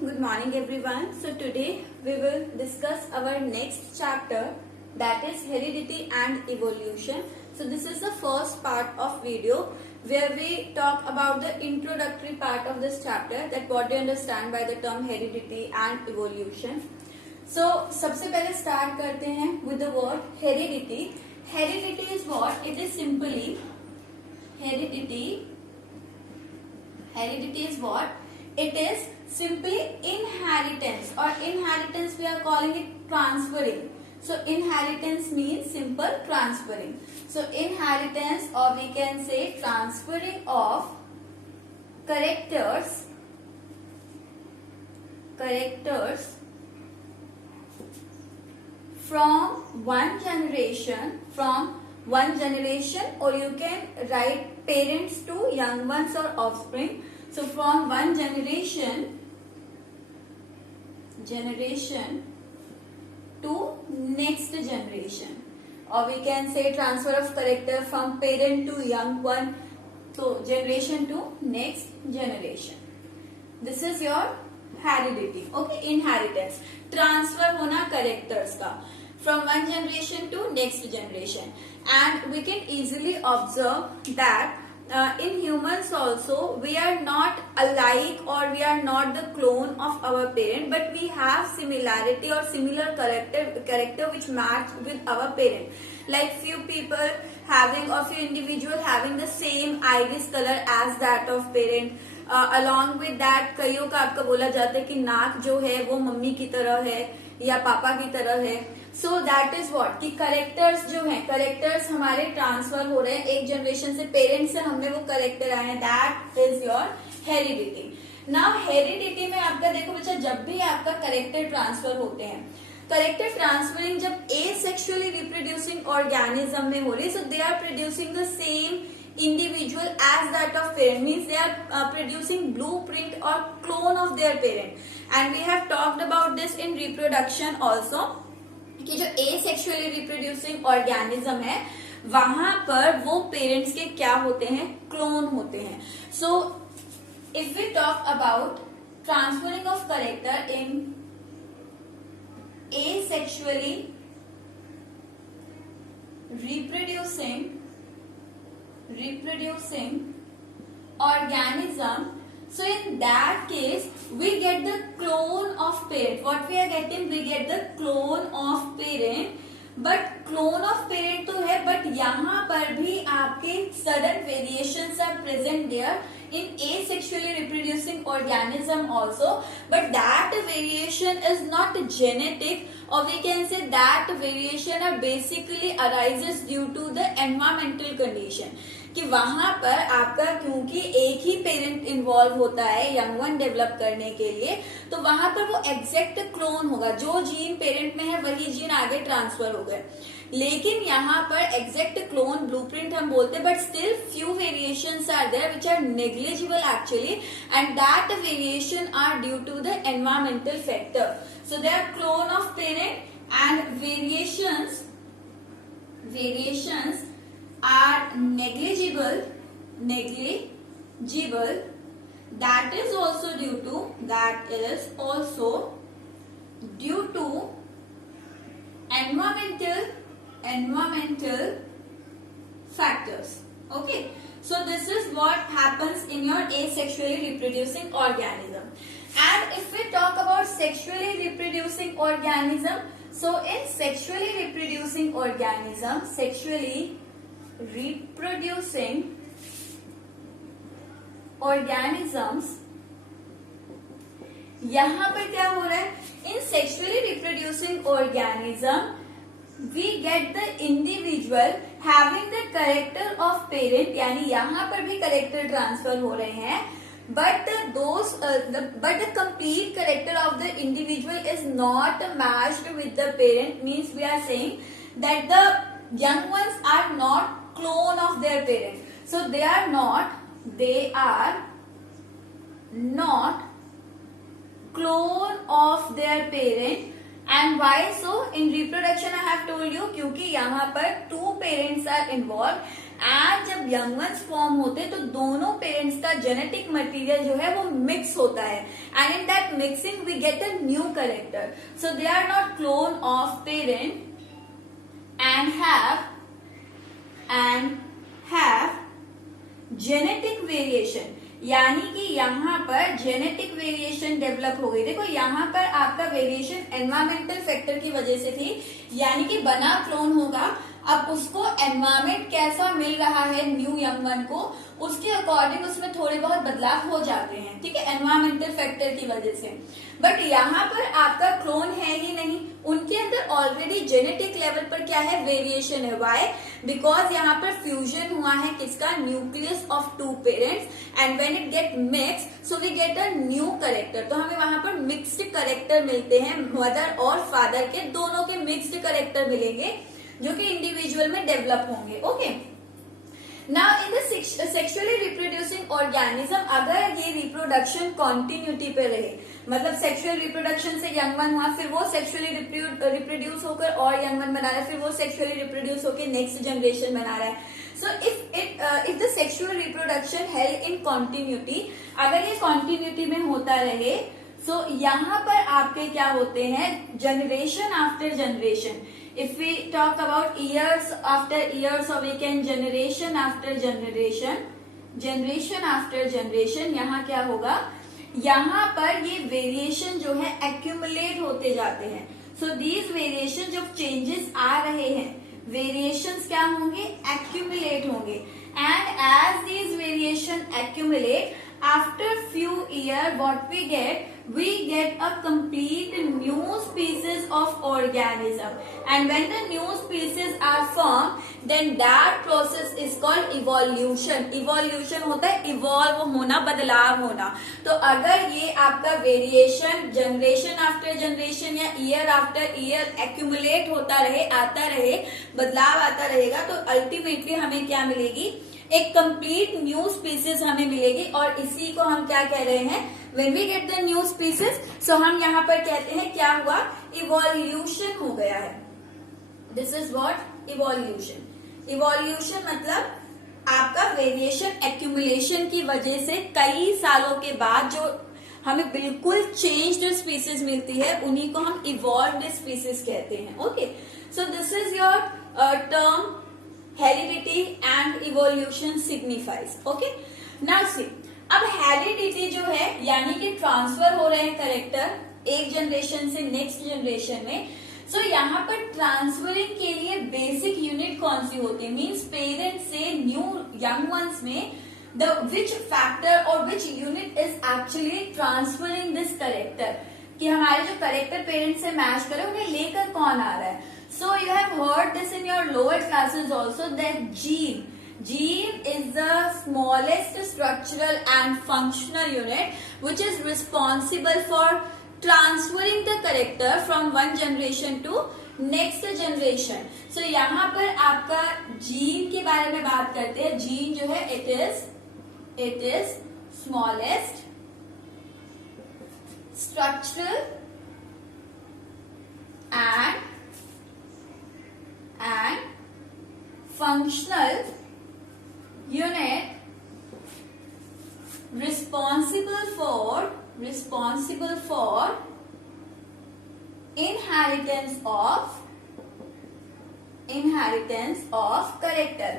good morning everyone. So today we will discuss our next chapter, that is heredity and evolution. So this is the first part of video where we talk about the introductory part of this chapter, that what do you understand by the term heredity and evolution. So सबसे पहले start करते हैं with the word heredity. Heredity is what? It is simply heredity is what? It is simply inheritance, or inheritance we are calling it transferring. So inheritance means simple transferring. So inheritance, or we can say transferring of characters from one generation, or you can write parents to young ones or offspring. So from one generation to next generation, or we can say transfer of character from parent to young one, so generation to next generation. This is your heredity. Okay, inheritance, transfer होना characters का from one generation to next generation. And we can easily observe that in humans also we are not alike, or we are not the clone of our parent, but we have similarity or similar character which match with our parent. Like few people having, or few individual having the same iris color as that of parent. Along with that कईयों का आपका बोला जाता है कि नाक जो है वो मम्मी की तरह है या पापा की तरह है. सो दैट इज व्हाट, कि करेक्टर्स जो हैं, करेक्टर्स हमारे ट्रांसफर हो रहे हैं एक जनरेशन से, पेरेंट्स से हमें वो करेक्टर आए हैं. That is your heredity. Now heredity में आपका देखो बच्चा, जब भी आपका करेक्टर ट्रांसफर होते हैं, करेक्टर ट्रांसफरिंग जब एसेक्सुअली रिप्रोड्यूसिंग ऑर्गेनिज्म में हो रही है, so they are producing the same individual as that of parent, means they are producing blueprint or clone of their parent. And we have talked about this in reproduction also, कि जो asexually reproducing organism है वहां पर वो parents के क्या होते हैं, क्लोन होते हैं. So if we talk about transferring of character in asexually reproducing organism, so in that case we get the clone of parent. What we are getting, we get the clone of parent. But clone of parent तो है, but यहाँ पर भी आपके sudden variations are present there in asexually reproducing organism also, but that variation is not genetic, or we can say that variation are basically arises due to the environmental condition. कि वहां पर आपका क्योंकि एक ही पेरेंट इन्वॉल्व होता है young one develop करने के लिए, तो वहां पर वो एग्जैक्ट क्लोन होगा, जो जीन पेरेंट में है वही जीन आगे ट्रांसफर हो गए. लेकिन यहाँ पर एग्जैक्ट क्लोन ब्लूप्रिंट हम बोलते हैं, but still few variations are there which are negligible actually, and that variation are due to the environmental factor. So they are clone of parent, and variations are negligible. That is also due to environmental factors. Okay, so this is what happens in your asexually reproducing organism. And if we talk about sexually reproducing organism, so in sexually reproducing organisms, यहां पर क्या हो रहा है, in sexually reproducing organism we get the individual having the character of parent, यानी यहां पर भी करेक्टर ट्रांसफर हो रहे हैं, but the complete character of the individual is not matched with the parent. Means we are saying that the young ones are not clone of their parent, so they are not clone of their parent. And why so? In reproduction I have told you, क्योंकि यहाँ पर two parents are involved, and जब young ones form होते हैं तो दोनों parents का genetic material जो है वो मिक्स होता है, and in that mixing we get a new character. So they are not clone of parent and have genetic variation, यानी कि यहाँ पर जेनेटिक वेरिएशन डेवलप हो गई. देखो यहाँ पर आपका वेरिएशन एनवायरमेंटल फैक्टर की वजह से थी, यानी कि बना क्लोन होगा. अब उसको एनवायरमेंट कैसा मिल रहा है न्यू यंग वन को, उसके अकॉर्डिंग उसमें थोड़े बहुत बदलाव हो जाते हैं, ठीक है, एनवायरमेंटल फैक्टर की वजह से. बट यहाँ पर आपका क्लोन है ही नहीं, उनके अंदर ऑलरेडी जेनेटिक लेवल पर क्या है, वेरिएशन है. व्हाई? बिकॉज यहाँ पर फ्यूजन हुआ है किसका, nucleus of two parents, and when it get mix so we get a new character. तो हमें वहां पर मिक्स्ड कैरेक्टर मिलते हैं, मदर और फादर के दोनों के मिक्स्ड कैरेक्टर मिलेंगे जो कि इंडिविजुअल में डेवलप होंगे. Okay, now in the sexually reproducing organism, अगर ये रिप्रोडक्शन कॉन्टिन्यूटी पे रहे, मतलब सेक्सुअल रिप्रोडक्शन से यंग वन हुआ, फिर वो सेक्सुअली रिप्रोड्यूस होकर और यंग वन बना रहा है, फिर वो सेक्सुअली रिप्रोड्यूस होकर नेक्स्ट जनरेशन बना रहा है. So if the sexual reproduction held in continuity, अगर ये कॉन्टिन्यूटी में होता रहे, सो यहाँ पर आपके क्या होते हैं, generation after generation. If we talk about years after years, or we can generation after generation, generation after generation, यहाँ क्या होगा, यहाँ पर ये वेरिएशन जो है एक्यूमुलेट होते जाते हैं. सो दीज वेरिएशन जो चेंजेस आ रहे हैं, वेरिएशंस क्या होंगे, एक्यूमुलेट होंगे. And as these variation accumulate, after few years what we get a complete new species of organism, and when the new species are formed then that process is called evolution. evolution होता है evolve होना, बदलाव होना. तो अगर ये आपका variation generation after generation या ईयर आफ्टर ईयर एक्यूमुलेट होता रहे, आता रहे, बदलाव आता रहेगा, तो अल्टीमेटली हमें क्या मिलेगी, एक कंप्लीट न्यू स्पीसीज हमें मिलेगी. और इसी को हम क्या कह रहे हैं, when we get the new species, so हम यहाँ पर कहते हैं क्या हुआ, इवोल्यूशन हो गया है. This is what, evolution. Evolution मतलब आपका वेरिएशन एक्यूमुलेशन की वजह से कई सालों के बाद जो हमें बिल्कुल चेंज्ड स्पीसीज मिलती है, उन्हीं को हम इवॉल्व्ड स्पीसीज कहते हैं. Okay, so this is your term heredity and evolution signifies. Okay, now see, अब हेरिडिटी जो है यानी कि ट्रांसफर हो रहे हैं कैरेक्टर एक जनरेशन से नेक्स्ट जनरेशन में. सो यहाँ पर ट्रांसफरिंग के लिए बेसिक यूनिट कौन सी होती है, मीन्स पेरेंट्स से न्यू यंग वंस में द विच फैक्टर और which unit is actually transferring this character, कि हमारे जो कैरेक्टर पेरेंट्स से मैच करे उन्हें लेकर कौन आ रहा है. So you have heard this in your lower classes also, that gene. Gene is the smallest structural and functional unit which is responsible for transferring the character from one generation to next generation. So यहाँ पर आपका gene के बारे में बात करते हैं. Gene जो है it is smallest structural and functional unit responsible for inheritance of character.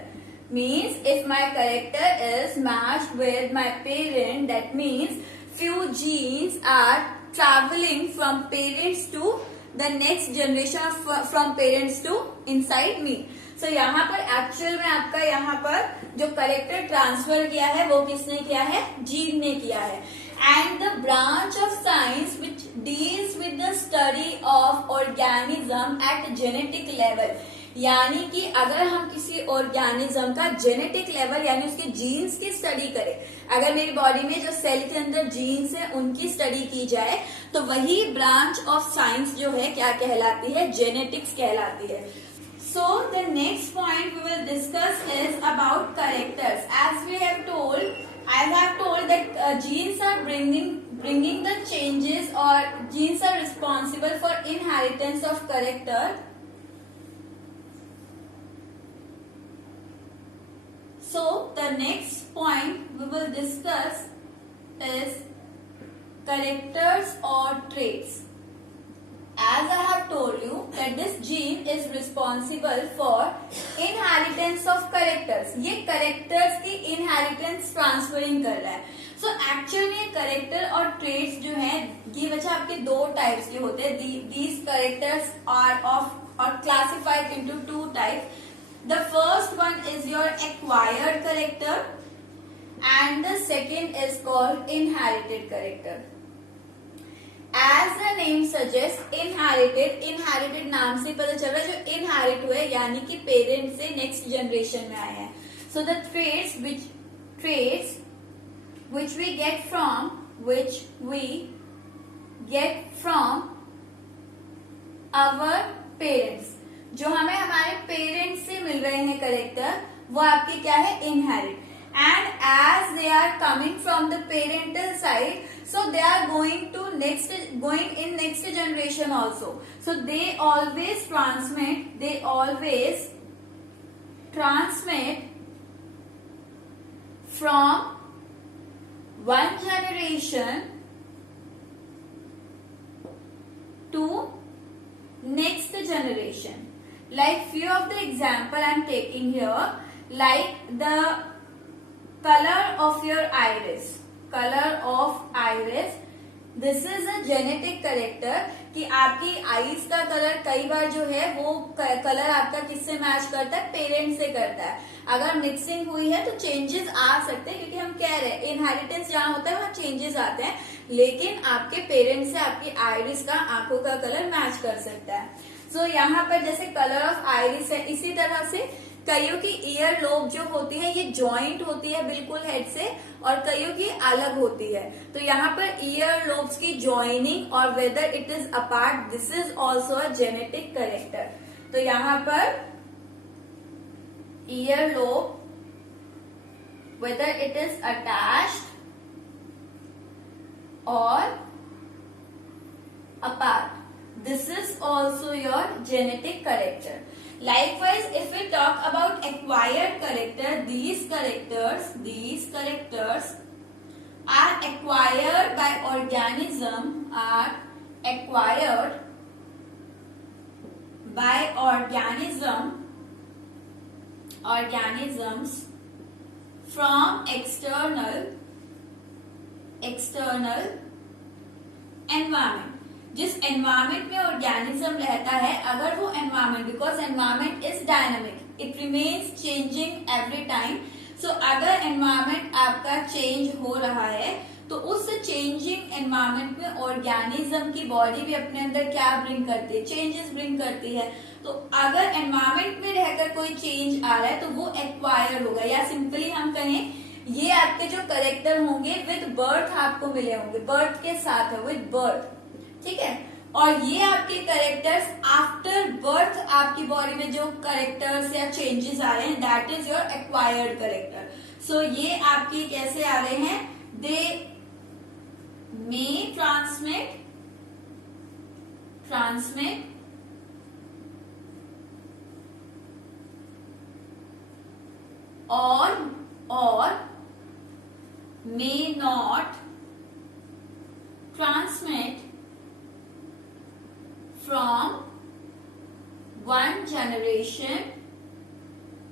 Means if my character is matched with my parent, that means few genes are traveling from parents to the next generation, from parents to inside me. So यहाँ पर actual में आपका यहाँ पर जो character transfer किया है वो किसने किया है, जीन ने किया है. And the branch of science which deals with the study of organism at genetic level, यानी कि अगर हम किसी ऑर्गेनिज्म का जेनेटिक लेवल यानी उसके जीन्स की स्टडी करें, अगर मेरी बॉडी में जो सेल के अंदर जीन्स है उनकी स्टडी की जाए, तो वही ब्रांच ऑफ साइंस जो है क्या कहलाती है, जेनेटिक्स कहलाती है. So the next point we will discuss is about characters. As we have told, I have told that genes are bringing the changes, or genes are responsible for inheritance of character. So the next point we will discuss is characters or traits. As I have told you that this gene is responsible for inheritance of characters. ये characters की inheritance transferring कर रहा है. So actually ये character और traits जो है ये बच्चा आपके दो types के होते हैं. These characters are classified into two types. The first one is your acquired character and the second is called inherited character. As the name suggests, inherited नाम से पता चल रहा है जो inherit हुए यानी कि पेरेंट से नेक्स्ट जनरेशन में आए हैं. So the traits which we get from our parents, जो हमें हमारे पेरेंट्स से मिल रहे हैं करेक्टर, वो आपके क्या है, inherit. And as they are coming from the parental side, so they are going in next generation also. So they always transmit from one generation to next generation. Like few of the example I am taking here, like the color of your iris. This is a genetic character कि आपकी eyes का colour कई बार जो है वो colour आपका किससे match करता है, पेरेंट से करता है. अगर मिक्सिंग हुई है तो चेंजेस आ सकते हैं, क्योंकि हम कह रहे हैं इनहेरिटेंस जहाँ होता है वहाँ चेंजेस आते हैं, लेकिन आपके पेरेंट से आपकी आइरिस का आंखों का कलर मैच कर सकता है. सो यहाँ पर जैसे कलर ऑफ आइरिस है, इसी तरह से कईयों की ईयर लोब जो होती है ये जॉइंट होती है बिल्कुल हेड से, और कईयों की अलग होती है. तो यहाँ पर ईयर लोब्स की ज्वाइनिंग और whether it is apart, this is also a genetic character. तो यहाँ per ear lobe whether it is attached और apart, this is also your genetic character. Likewise, if we talk about acquired character, these characters are acquired by organisms from external environment. जिस environment में organism रहता है, अगर वो environment, because environment is dynamic, it remains changing every time. So अगर environment आपका change हो रहा है तो उस चेंजिंग एनवायरमेंट में ऑर्गेनिज्म की बॉडी भी अपने अंदर क्या ब्रिंग करती है, चेंजेस ब्रिंग करती है. तो अगर एनवायरमेंट में रहकर कोई चेंज आ रहा है तो वो एक्वायर होगा, या सिंपली हम कहें ये आपके जो करेक्टर होंगे विद बर्थ आपको मिले होंगे, बर्थ के साथ है, विद बर्थ. ठीक है. और ये आपके करेक्टर्स आफ्टर बर्थ आपकी बॉडी में जो करेक्टर्स या चेंजेस आ रहे हैं, that is your acquired character. So ये आपके कैसे आ रहे हैं, they may transmit or may not transmit from one generation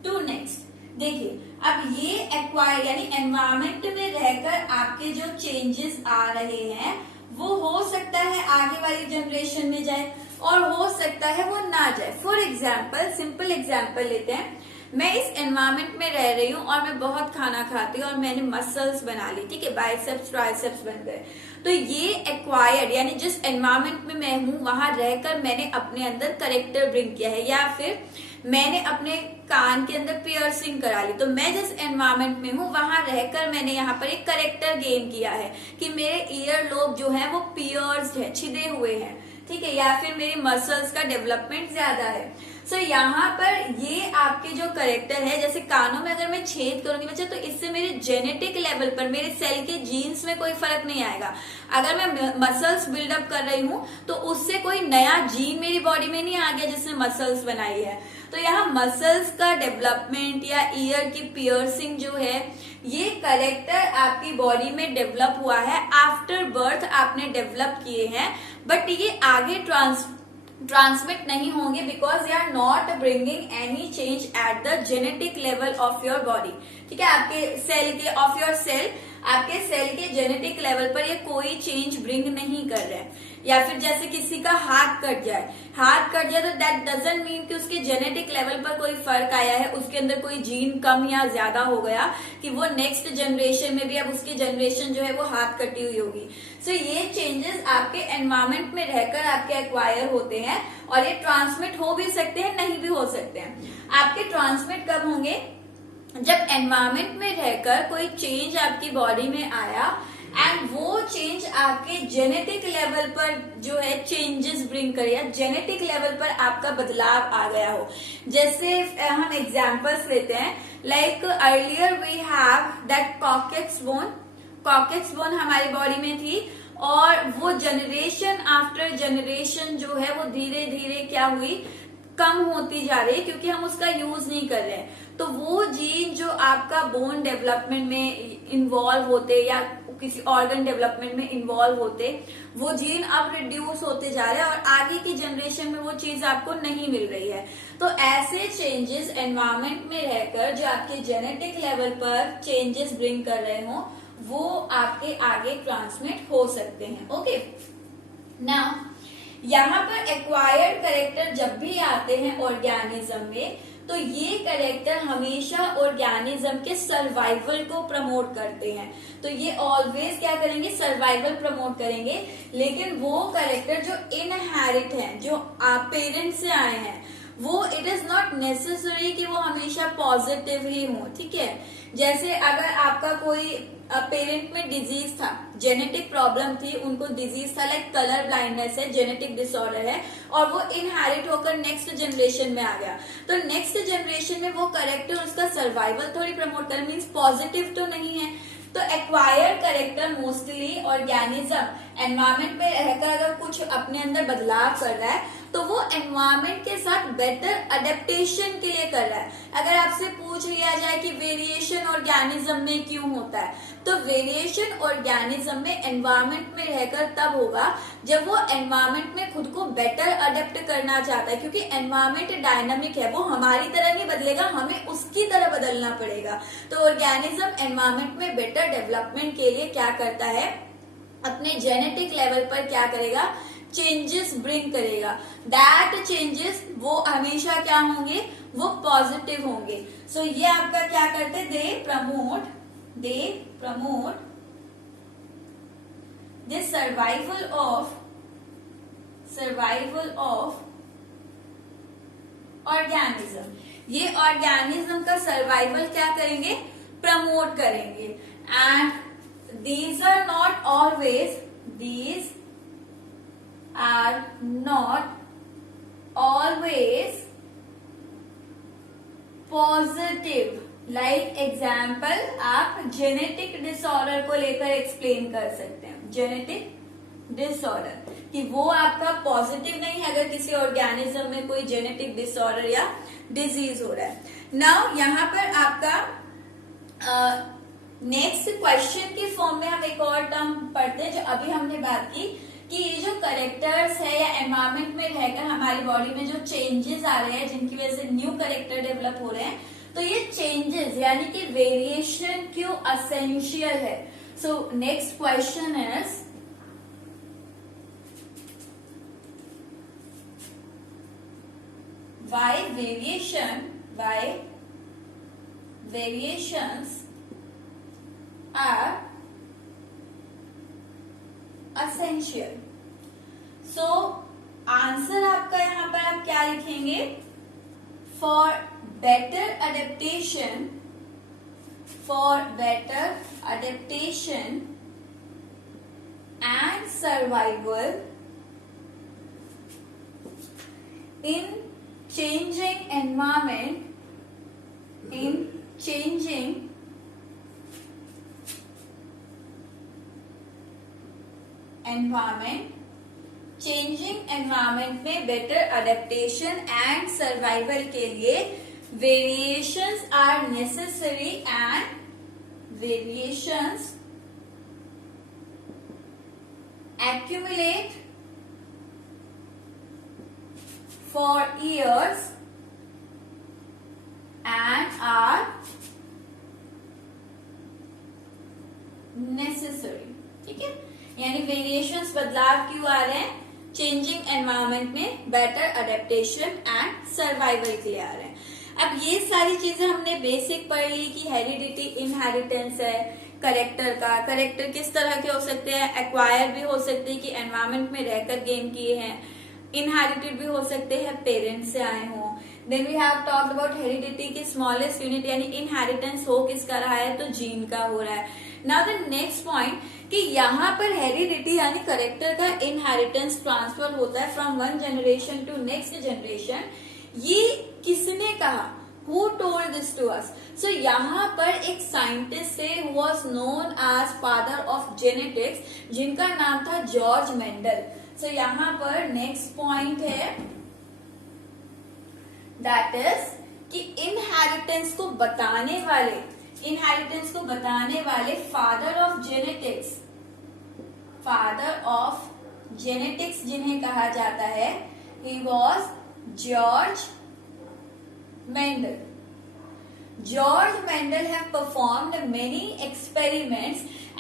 to next. देखिए अब ये एक्वायर यानी एनवायरमेंट में रहकर आपके जो चेंजेस आ रहे हैं वो हो सकता है आगे वाली जनरेशन में जाए और हो सकता है वो ना जाए. फॉर एग्जाम्पल, सिंपल एग्जाम्पल लेते हैं. मैं इस एनवायरमेंट में रह रही हूँ और मैं बहुत खाना खाती हूँ और मैंने मसल्स बना ली, ठीक है, बाइसेप्स ट्राइसेप्स बन गए. तो ये एक्वायर्ड यानी जिस एनवायरमेंट में मैं हूँ वहां रहकर मैंने अपने अंदर करेक्टर ब्रिंग किया है, या फिर मैंने अपने कान के अंदर पियर्सिंग करा ली. तो मैं जिस एनवायरमेंट में हूँ वहां रहकर मैंने यहाँ पर एक करेक्टर गेन किया है कि मेरे ईयर लोब जो है वो पियर्स्ड है, छिदे हुए हैं, ठीक है, या फिर मेरी मसल्स का डेवलपमेंट ज्यादा है. सो यहाँ पर ये आपके जो करेक्टर है, जैसे कानों में अगर मैं छेद करूंगी बच्चा तो इससे मेरे जेनेटिक लेवल पर मेरे सेल के जीन्स में कोई फर्क नहीं आएगा. अगर मैं मसल्स बिल्डअप कर रही हूँ तो उससे कोई नया जीन मेरी बॉडी में नहीं आ गया जिसने मसल्स बनाई है. तो यहाँ मसल्स का डेवलपमेंट या ईयर की पियर्सिंग जो है, ये करेक्टर आपकी बॉडी में डेवलप हुआ है, आफ्टर बर्थ आपने डेवलप किए हैं, बट ये आगे ट्रांसमिट नहीं होंगे because they are not bringing any change at the genetic level of your body. ठीक है, आपके सेल के ऑफ योर सेल, आपके सेल के जेनेटिक लेवल पर ये कोई चेंज ब्रिंग नहीं कर रहे हैं। या फिर जैसे किसी का हाथ कट जाए तो दैट डजंट मीन कि उसके जेनेटिक लेवल पर कोई फर्क आया है, उसके अंदर कोई जीन कम या ज्यादा हो गया कि वो नेक्स्ट जनरेशन में भी अब उसकी जनरेशन जो है वो हाथ कटी हुई होगी। सो ये चेंजेस आपके एनवायरमेंट में रहकर आपके एक्वायर होते हैं और ये ट्रांसमिट हो भी सकते हैं, नहीं भी हो सकते हैं। आपके ट्रांसमिट कब होंगे? जब एनवायरमेंट में रहकर कोई चेंज आपकी बॉडी में आया एंड वो चेंज आपके जेनेटिक लेवल पर जो है चेंजेस ब्रिंग करे, या जेनेटिक लेवल पर आपका बदलाव आ गया हो। जैसे हम एग्जांपल्स लेते हैं, like earlier we have that coccyx bone हमारी बॉडी में थी, और वो जनरेशन आफ्टर जनरेशन जो है वो धीरे धीरे क्या हुई, कम होती जा रही है, क्योंकि हम उसका यूज नहीं कर रहे हैं। तो वो जीन जो आपका बोन डेवलपमेंट में इन्वॉल्व होते या किसी ऑर्गन डेवलपमेंट में इन्वॉल्व होते, वो जीन अब रिड्यूस होते जा रहे हैं और आगे की जनरेशन में वो चीज आपको नहीं मिल रही है। तो ऐसे चेंजेस एनवायरमेंट में रहकर जो आपके जेनेटिक लेवल पर चेंजेस ब्रिंग कर रहे हो, वो आपके आगे ट्रांसमिट हो सकते हैं। ओके, नाउ यहाँ पर एक्वायर्ड कैरेक्टर जब भी आते हैं ऑर्गेनिज्म में, तो ये कैरेक्टर हमेशा ऑर्गेनिज्म के सर्वाइवल को प्रमोट करते हैं। तो ये ऑलवेज क्या करेंगे, सर्वाइवल प्रमोट करेंगे। लेकिन वो कैरेक्टर जो इनहेरिट है, जो आप पेरेंट्स से आए हैं, वो इट इज नॉट नेसेसरी कि वो हमेशा पॉजिटिव ही हो। ठीक है, जैसे अगर आपका कोई पेरेंट में डिजीज था, जेनेटिक प्रॉब्लम थी, उनको डिजीज था, लाइक कलर ब्लाइंडनेस है, जेनेटिक डिसऑर्डर है, और वो इनहेरिट होकर नेक्स्ट जनरेशन में आ गया, तो नेक्स्ट जनरेशन में वो कैरेक्टर उसका सर्वाइवल थोड़ी प्रमोट कर, मीन्स पॉजिटिव तो नहीं है। तो acquired character mostly organism environment में रहकर अगर कुछ अपने अंदर बदलाव कर रहा है, तो वो एनवायरमेंट के साथ बेटर अडेप्टेशन के लिए कर रहा है। अगर आपसे पूछ लिया जाए कि वेरिएशन ऑर्गेनिज्म में क्यों होता है, तो वेरिएशन ऑर्गेनिज्म में एनवायरमेंट में रहकर तब होगा जब वो एनवायरमेंट में खुद को बेटर अडेप्ट करना चाहता है, क्योंकि एनवायरमेंट डायनामिक है, वो हमारी तरह नहीं बदलेगा, हमें उसकी तरह बदलना पड़ेगा। तो ऑर्गेनिज्म एनवायरमेंट में बेटर डेवलपमेंट के लिए क्या करता है, अपने जेनेटिक लेवल पर क्या करेगा, चेंजेस ब्रिंग करेगा। दैट चेंजेस वो हमेशा क्या होंगे, वो पॉजिटिव होंगे। सो ये आपका क्या करते, they promote this survival of organism. ये ऑर्गेनिज्म का सर्वाइवल क्या करेंगे, प्रमोट करेंगे। And these are not always positive. Like example आप जेनेटिक डिसऑर्डर को लेकर एक्सप्लेन कर सकते हैं। जेनेटिक डिसऑर्डर कि वो आपका पॉजिटिव नहीं है अगर किसी ऑर्गेनिज्म में कोई जेनेटिक डिसऑर्डर या डिजीज हो रहा है। नाउ यहाँ पर आपका नेक्स्ट क्वेश्चन की फॉर्म में हम एक और टर्म पढ़ते हैं जो अभी हमने बात की, कि ये जो करेक्टर्स है या एनवायरमेंट में रहकर हमारी बॉडी में जो चेंजेस आ रहे हैं, जिनकी वजह से न्यू करेक्टर डेवलप हो रहे हैं, तो ये चेंजेस यानी कि वेरिएशन क्यों असेंशियल है। So next question is, why variations are essential। So answer आपका यहां पर आप क्या लिखेंगे, for better adaptation and survival in changing environment, changing environment में बेटर अडेप्टेशन एंड सर्वाइवल के लिए variations are necessary and variations accumulate for years and are necessary. ठीक है, यानी वेरिएशंस बदलाव क्यों आ रहे हैं? चेंजिंग एनवायरमेंट में बेटर अडेप्टेशन एंड सर्वाइवल के लिए आ रहे हैं. अब ये सारी चीजें हमने बेसिक पढ़ ली कि हेरिडिटी इनहेरिटेंस है करेक्टर का. करेक्टर किस तरह के हो सकते हैं? एक्वायर भी हो सकते हैं कि एनवायरमेंट में रहकर गेन किए हैं. इनहेरिटेड भी हो सकते हैं पेरेंट्स से आए हों. Then we have talked about heredity की स्मॉलेस्ट यूनिट यानी इनहेरिटेंस हो किसका रहा है? तो जीन का हो रहा है. नाउ द नेक्स्ट पॉइंट कि यहाँ पर हेरिडिटी यानी करेक्टर का इनहेरिटेंस ट्रांसफर होता है from one generation to next generation. ये किसने कहा? Who told this to us? So यहाँ पर एक साइंटिस्ट है who was known as father of genetics जिनका नाम था जॉर्ज मेंडल. So यहाँ पर नेक्स्ट पॉइंट है दैट इज कि इनहेरिटेंस को बताने वाले फादर ऑफ जेनेटिक्स जिन्हें कहा जाता है he was George Mendel. George Mendel have performed many experiments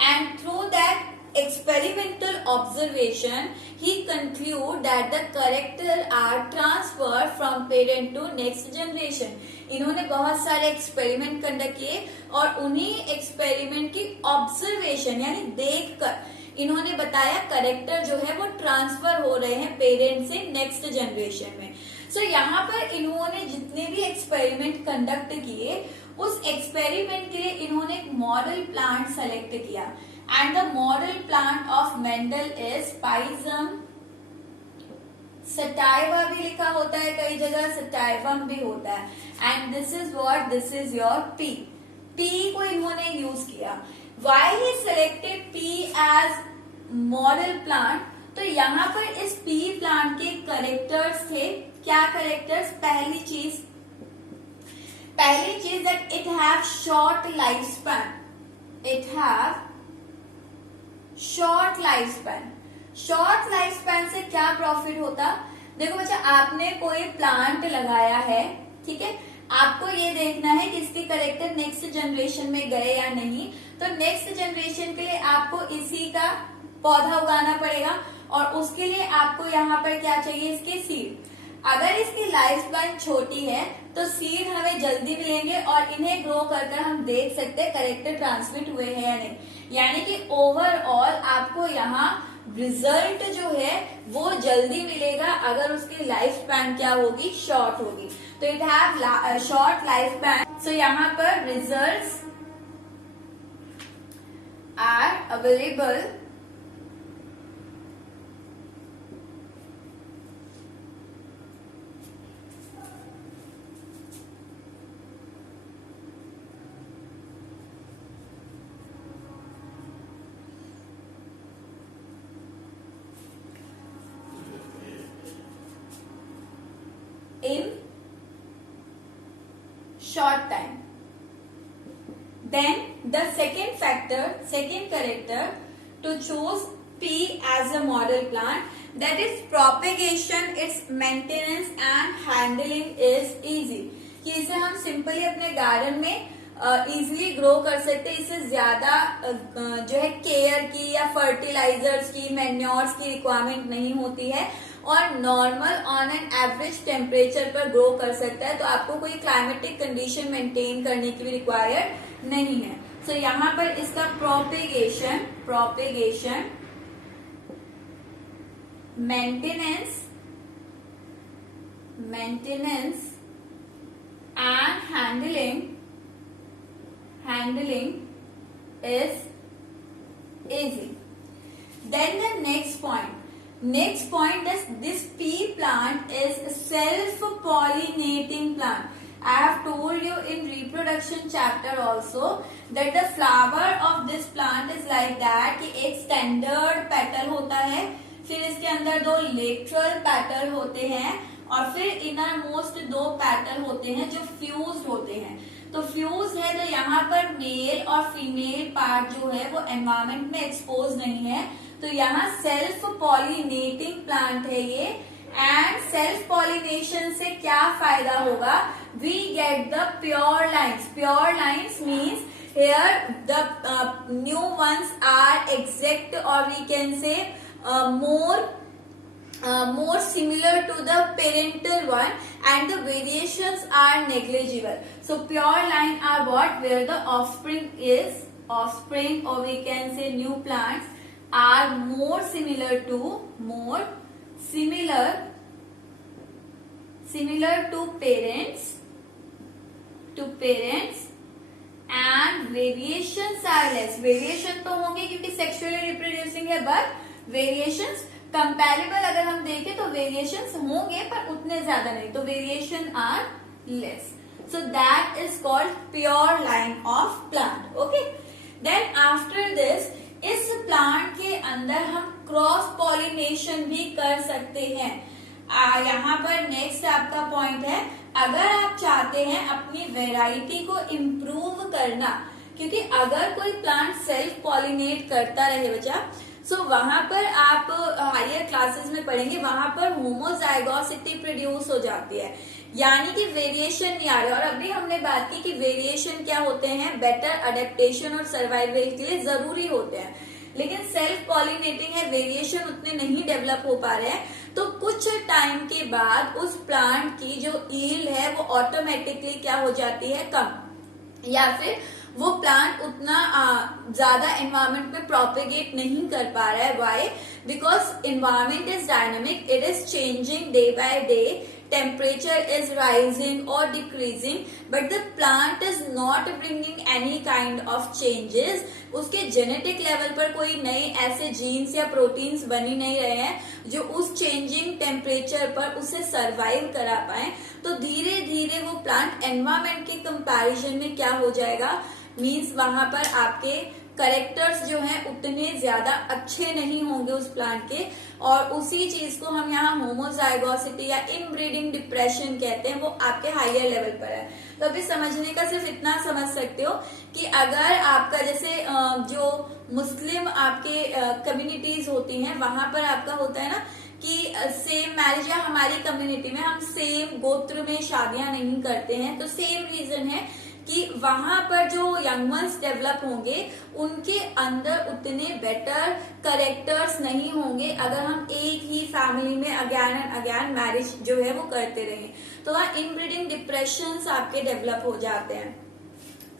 and through that experimental observation he concluded that the character are transferred from parent to next generation. इन्होंने बहुत सारे एक्सपेरिमेंट कंडक्ट किए और उन्हीं एक्सपेरिमेंट की ऑब्जर्वेशन यानी देखकर इन्होंने बताया करेक्टर जो है वो ट्रांसफर हो रहे हैं पेरेंट से नेक्स्ट जनरेशन में. सो यहाँ पर इन्होंने जितने भी एक्सपेरिमेंट कंडक्ट किए उस एक्सपेरिमेंट के लिए इन्होंने एक मॉडल प्लांट सेलेक्ट किया and the model plant of Mendel is Pisum sativum भी लिखा होता है कई जगह, सटाइवम भी होता है. And this is your pea. Pea को इन्होंने यूज किया. Why he selected pea as model plant? तो यहाँ पर इस पी प्लांट के करेक्टर्स थे. क्या करेक्टर्स? पहली चीज that it have short life span. Short life span से क्या प्रॉफिट होता? देखो बच्चा, आपने कोई प्लांट लगाया है, ठीक है, आपको ये देखना है कि इसके करेक्टर नेक्स्ट जनरेशन में गए या नहीं. तो नेक्स्ट जनरेशन के लिए आपको इसी का पौधा उगाना पड़ेगा और उसके लिए आपको यहाँ पर क्या चाहिए? इसके सीड. अगर इसकी लाइफ स्पैन छोटी है तो सीड हमें जल्दी मिलेंगे और इन्हें ग्रो कर हम देख सकते हैं करेक्टर ट्रांसमिट हुए हैं या नहीं. यानी कि ओवरऑल आपको यहाँ रिजल्ट जो है वो जल्दी मिलेगा अगर उसकी लाइफ स्पैन क्या होगी? शॉर्ट होगी. तो it have short life span. So यहाँ पर results are available in short time. Then the second character to choose P as a model plant, that is propagation, its maintenance and handling is easy. कि इसे हम simply अपने garden में easily grow कर सकते हैं. इससे ज्यादा जो है केयर की या फर्टिलाइजर्स की, मैन्योर्स की रिक्वायरमेंट नहीं होती है और normal on an average temperature पर ग्रो कर सकता है. तो आपको कोई क्लाइमेटिक कंडीशन मेंटेन करने की भी रिक्वायर्ड नहीं है. सो यहाँ पर इसका propagation maintenance and handling is easy. Then the next point is this pea plant is a self-pollinating plant. I have told you in reproduction chapter also that the flower of this plant is like that कि एक standard petal होता है फिर इसके अंदर 2 lateral petal होते हैं और फिर इनर मोस्ट 2 पैटल होते हैं जो फ्यूज होते हैं। तो फ्यूज है तो यहाँ पर मेल और फीमेल पार्ट जो है वो एनवायरमेंट में एक्सपोज नहीं है, तो यहाँ सेल्फ पॉलिनेटिंग प्लांट है ये। एंड सेल्फ पॉलिनेशन से क्या फायदा होगा, we get the pure lines. Pure lines means here the new ones are exact or we can say more similar to the parental one and the variations are negligible. So pure line are what, where the offspring or we can say new plants are more similar to parents and variations are less. Variation तो होंगे क्योंकि sexually reproducing है, but variations comparable अगर हम देखें तो variations होंगे पर उतने ज्यादा नहीं, तो variation are less. So that is called pure line of plant. Okay, then after this इस प्लांट के अंदर हम क्रॉस पॉलिनेशन भी कर सकते हैं। यहाँ पर नेक्स्ट आपका पॉइंट है, अगर आप चाहते हैं अपनी वैरायटी को इम्प्रूव करना, क्योंकि अगर कोई प्लांट सेल्फ पॉलिनेट करता रहे बच्चा, सो वहां पर आप हायर क्लासेस में पढ़ेंगे, वहां पर होमोजाइगोसिटी प्रोड्यूस हो जाती है, यानी कि वेरिएशन नहीं आ रहा। और अभी हमने बात की कि वेरिएशन क्या होते हैं, बेटर अडेप्टेशन और सर्वाइवल के लिए जरूरी होते हैं, लेकिन सेल्फ पॉलिनेटिंग है, वेरिएशन उतने नहीं डेवलप हो पा रहे हैं, तो कुछ टाइम के बाद उस प्लांट की जो ईल्ड है वो ऑटोमेटिकली क्या हो जाती है, कम, या फिर वो प्लांट उतना ज्यादा एनवायरमेंट में प्रोपेगेट नहीं कर पा रहा है। Why? Because environment is dynamic, it is changing day by day, temperature is rising or decreasing, but the plant is not bringing any kind of changes. उसके जेनेटिक लेवल पर कोई नए ऐसे जीन्स या प्रोटीन्स बन ही नहीं रहे हैं जो उस चेंजिंग टेम्परेचर पर उसे सरवाइव करा पाए, तो धीरे धीरे वो प्लांट एनवायरमेंट के कंपैरिजन में क्या हो जाएगा, मीन्स वहां पर आपके करेक्टर्स जो हैं उतने ज्यादा अच्छे नहीं होंगे उस प्लांट के, और उसी चीज को हम यहाँ होमोजाइगोसिटी या इनब्रीडिंग डिप्रेशन कहते हैं, वो आपके हायर लेवल पर है। तो अभी समझने का सिर्फ इतना समझ सकते हो कि अगर आपका जैसे जो मुस्लिम आपके कम्युनिटीज होती हैं वहां पर आपका होता है ना कि सेम मैरिज, या हमारी कम्युनिटी में हम सेम गोत्र में शादियां नहीं करते हैं, तो सेम रीजन है कि वहां पर जो यंग वंस डेवलप होंगे उनके अंदर उतने बेटर करेक्टर्स नहीं होंगे अगर हम एक ही फैमिली में अगेन एंड अगेन मैरिज जो है वो करते रहें, तो वहाँ इनब्रीडिंग डिप्रेशंस आपके डेवलप हो जाते हैं।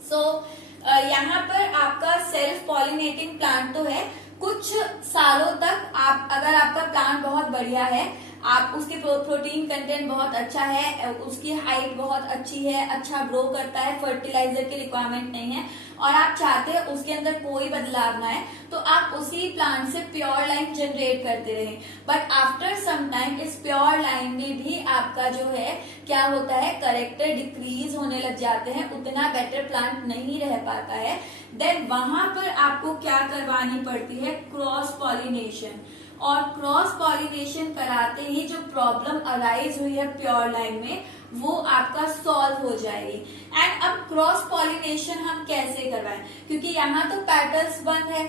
सो यहाँ पर आपका सेल्फ पॉलिनेटिंग प्लांट तो है, कुछ सालों तक आप, अगर आपका प्लांट बहुत बढ़िया है, आप उसके प्रोटीन कंटेंट बहुत अच्छा है, उसकी हाइट बहुत अच्छी है, अच्छा ग्रो करता है, फर्टिलाइजर की रिक्वायरमेंट नहीं है, और आप चाहते हैं उसके अंदर कोई बदलाव ना है, तो आप उसी प्लांट से प्योर लाइन जनरेट करते रहें। बट आफ्टर सम टाइम इस प्योर लाइन में भी आपका जो है क्या होता है, करेक्टर डिक्रीज होने लग जाते हैं, उतना बेटर प्लांट नहीं रह पाता है। देन वहां पर आपको क्या करवानी पड़ती है, क्रॉस पॉलिनेशन, और क्रॉस पॉलिनेशन कराते ही जो प्रॉब्लम अराइज हुई है प्योर लाइन में वो आपका सॉल्व हो जाएगी। एंड अब क्रॉस पॉलिनेशन हम कैसे करवाएं, क्योंकि यहाँ तो पेटल्स बंद है,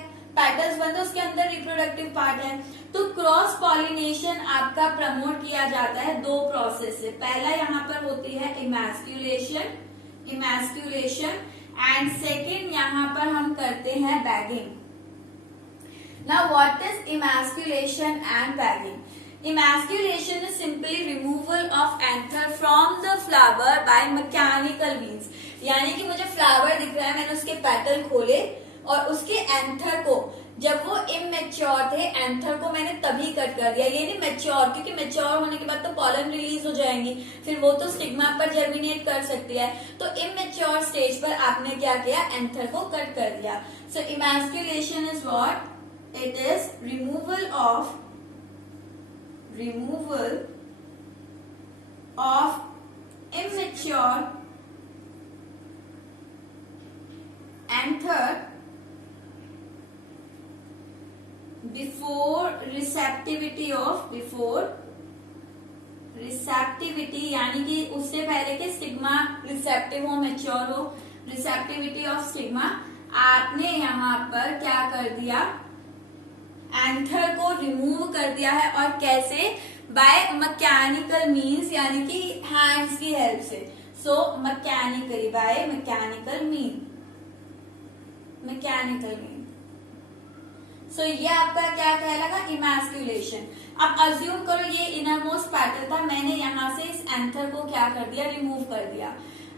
उसके अंदर रिप्रोडक्टिव पार्ट है, तो क्रॉस पॉलिनेशन आपका प्रमोट किया जाता है 2 प्रोसेस से। पहला यहाँ पर होती है इमैस्क्यूलेशन एंड सेकेंड यहाँ पर हम करते हैं bagging. Now what is emasculation and bagging? Emasculation is simply removal of anther from the flower by mechanical means. यानी कि मुझे फ्लावर दिख रहा है, मैंने उसके पेटल खोले और उसके एंथर को, जब वो इमेच्योर थे, एंथर को मैंने तभी कट कर दिया, ये नहीं मैच्योर, क्योंकि मैच्योर होने के बाद तो पॉलन रिलीज हो जाएंगी, फिर वो तो स्टिग्मा पर जर्मिनेट कर सकती है, तो इमेच्योर स्टेज पर आपने क्या किया, एंथर को कट कर दिया। So emasculation is what? It is removal of immature anther receptivity यानी कि उससे पहले कि स्टिग्मा रिसेप्टिव हो, मैच्योर हो, रिसेप्टिविटी ऑफ स्टिग्मा, आपने यहाँ पर क्या कर दिया, एंथर को रिमूव कर दिया है। और कैसे? बाय मैकेनिकल मीन्स, यानी कि हैंड्स की हेल्प से। सो मैकेनिकली, बाय मैकेनिकल मीन, सो ये आपका क्या कहलागा, इमैस्कुलेशन। अब अज्यूम करो ये इनरमोस्ट पेटल था, मैंने यहाँ से इस एंथर को क्या कर दिया, रिमूव कर दिया।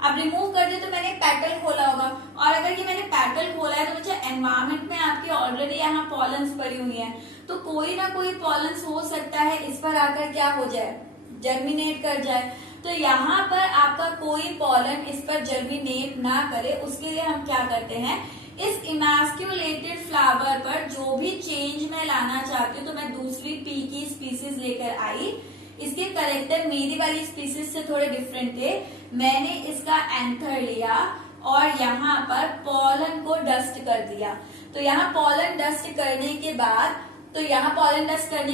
अब रिमूव कर दिया तो मैंने पेटल खोला होगा, और अगर ये मैंने पेटल खोला है तो बच्चा एनवायरमेंट में आपके ऑलरेडी यहाँ पॉलन्स पड़ी हुई है, तो कोई ना कोई पॉलन्स हो सकता है इस पर आकर क्या हो जाए, जर्मिनेट कर जाए। तो यहाँ पर आपका कोई पॉलन इस पर जर्मिनेट ना करे, उसके लिए हम क्या करते हैं, इस इमैस्कुलेटेड फ्लावर पर जो भी चेंज मैं लाना चाहती हूँ, तो मैं दूसरी पी की स्पीसीज लेकर आई। इसके करेक्टर मेरी वाली स्पीसीज से थोड़े डिफरेंट थे। मैंने इसका एंथर लिया और यहाँ पर पॉलन को डस्ट कर दिया। तो यहाँ पॉलन डस्ट करने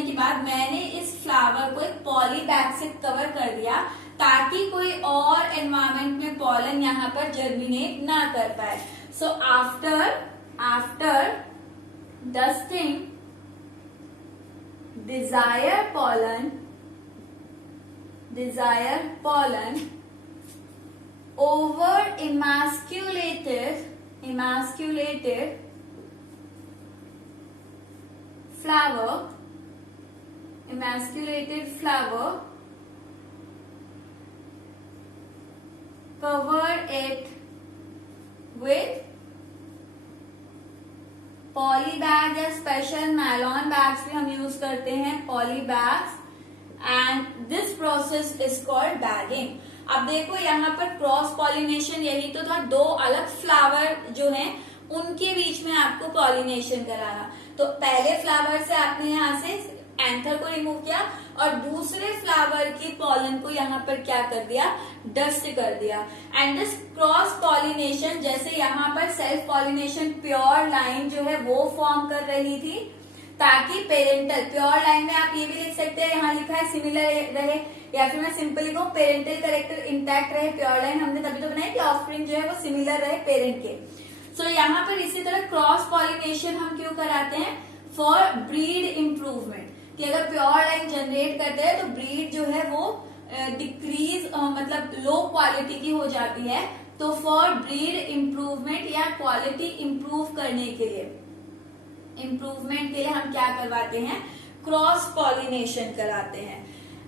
के बाद मैंने इस फ्लावर को एक पॉली बैग से कवर कर दिया, ताकि कोई और एनवायरमेंट में पॉलन यहाँ पर जर्मिनेट ना कर पाए। So after dusting, desired pollen over emasculated flower, cover it with poly bag या स्पेशल नायलॉन बैग्स भी हम यूज करते हैं, poly bags, and this process is called bagging. अब देखो यहाँ पर क्रॉस पॉलिनेशन यही तो था, दो अलग फ्लावर जो हैं उनके बीच में आपको पॉलिनेशन कराना। तो पहले फ्लावर से आपने यहाँ से एंथर को रिमूव किया और दूसरे फ्लावर की पॉलन को यहाँ पर क्या कर दिया, डस्ट कर दिया। एंड दिस क्रॉस पॉलिनेशन, जैसे यहाँ पर सेल्फ पॉलिनेशन प्योर लाइन जो है वो फॉर्म कर रही थी, ताकि पेरेंटल, प्योर लाइन में आप ये भी लिख सकते हैं, यहाँ लिखा है सिमिलर रहे, या फिर मैं सिंपली लिखूं पेरेंटल कैरेक्टर इंटैक्ट रहे। प्योर लाइन हमने तभी तो बनाई कि ऑफस्प्रिंग जो है वो सिमिलर रहे पेरेंट के। सो यहाँ पर इसी तरह क्रॉस पॉलिनेशन हम क्यों कराते हैं, फॉर ब्रीड इम्प्रूवमेंट, कि अगर प्योर लाइन जनरेट करते हैं तो ब्रीड जो है वो डिक्रीज मतलब लो क्वालिटी की हो जाती है। तो फॉर ब्रीड इम्प्रूवमेंट या क्वालिटी इम्प्रूव करने के लिए हम क्या करवाते हैं, क्रॉस पॉलिनेशन कराते हैं।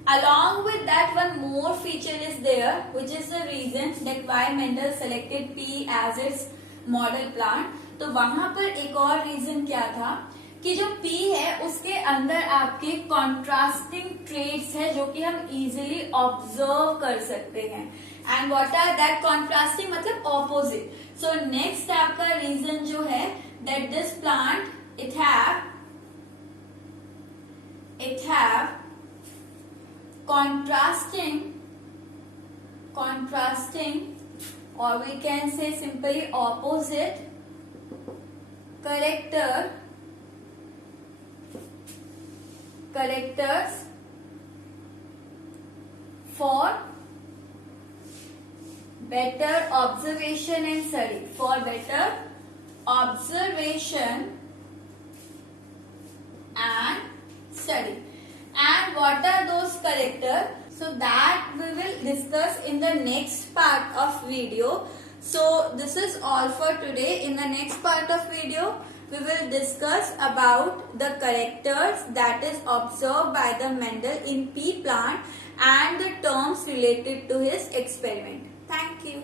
Along with that, one more feature is there, which is the reason that why Mendel selected pea as its model plant. तो वहां पर एक और रीजन क्या था कि जो पी है उसके अंदर आपके कॉन्ट्रास्टिंग ट्रेट्स है जो कि हम इजीली ऑब्जर्व कर सकते हैं। And what are that contrasting, मतलब ऑपोजिट। सो नेक्स्ट आपका रीजन जो है that this plant it have contrasting or we can say simply opposite characters for better observation and study, for better observation and study. And what are those characters? So that we will discuss in the next part of video. So this is all for today. In the next part of video, we will discuss about the characters that is observed by the Mendel in pea plant and the terms related to his experiment. Thank you.